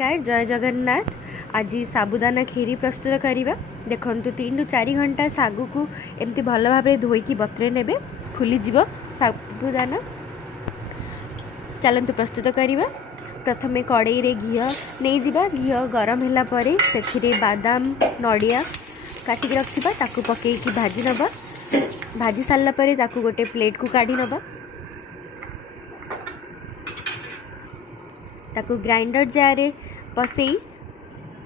नमस्कार जय जगन्नाथ। आज साबुदाना खीरी प्रस्तुत करवा। देखु 3 ରୁ 4 घंटा सागु को एमती भल भाव धोईकी बतरे ने फुलीज साबुदाना। चलतु प्रस्तुत करवा। प्रथमे कड़ाई रे घी नहीं जा। घी गरम है से बादाम नड़िया काटिक रखा ताकू पकईकी भाजी नवा। भाजी सारापर गोटे प्लेट को काढ़ी नवा। ताकू ग्राइंडर जार पसई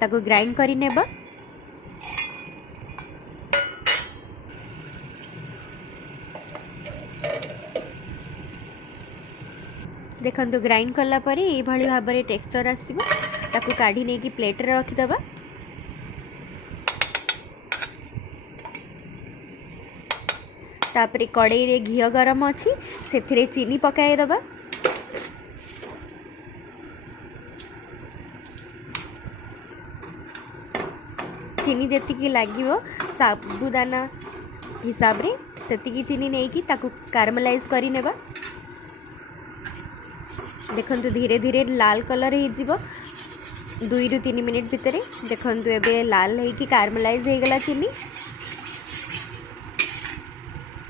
ताकू ग्राइंड करी नेबा। देखंतु ग्राइंड कला परे ये भली भाव में टेक्सचर आसीबो। ताकू काढ़ी नहीं कि प्लेट रे रखिदबा। तापरे कड़ाई रे घी गरम अच्छी से चीनी पकाई दबा। चीनी जी लगे साबुदाना हिसाब रे सेतिकी चीनी नहीं कि ताकू कार्मलाइज करी नेबा। देखंतु धीरे धीरे लाल कलर हो 2 ରୁ 3 मिनिट भितर। देखंतु एबे लाल है कि कार्मलाइज हो गला चीनी।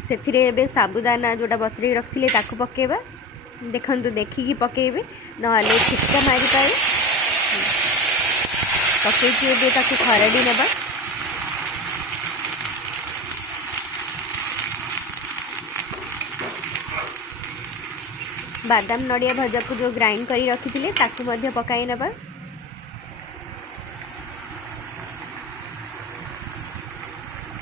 सेथिरे एबे साबुदाना जोटा बतरे रखथिले ताकू पकेबा। देखंतु देखिकी पकेबे नहले छिटका मारी पाए। पकईकी एबे ताकू खरड़ी नेबा। बादाम नड़िया भजा को जो ग्राइंड करी रखी ताकू मध्य पकाई नेबा।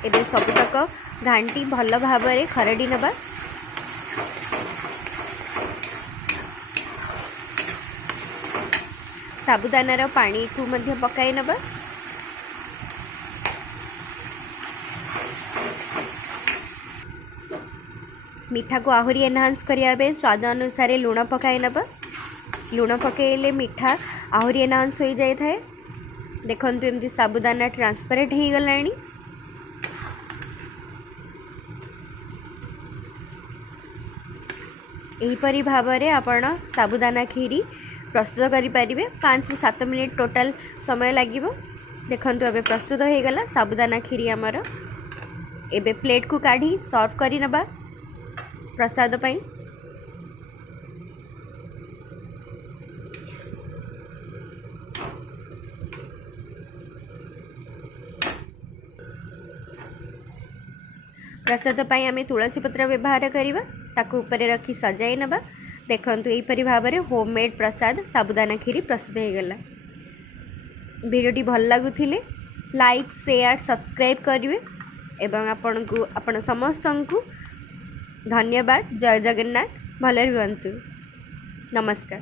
एबे सबतक घांटी भल भाव में खरड़ी नेबा। साबुदानार पानी को मध्य पकाई नेबा। मीठा को आहरी एनहांस करने स्वाद अनुसार लुण पकाई नेबा। लुण पकईले मीठा आहरी एनहांस हो जाए थाए। देखंतु एमती साबुदाना ट्रांसपेरेंट हो गलानी। एहीपरी भाव में आपण साबुदाना खीरी प्रस्तुत करें। 5 ରୁ 7 मिनिट टोटाल समय लगे। देखंतु एबे प्रस्तुत हो गला साबुदाना खीरी आमर। एबे प्लेट को काढ़ी सर्व करी नबा प्रसाद पाई। प्रसाद पाई आमे तुलसी पत्र व्यवहार करिबा। ताकू ऊपर रखी सजाई नबा। देखंतु एहीपरि भाव में होममेड प्रसाद साबुदाना खीरी प्रस्तुत हो गला। वीडियोटी भल लगुथिले लाइक शेयर सब्सक्राइब करिवे एवं आपण समस्त को धन्यवाद। जय जगन्नाथ। भले रुहंतु। नमस्कार।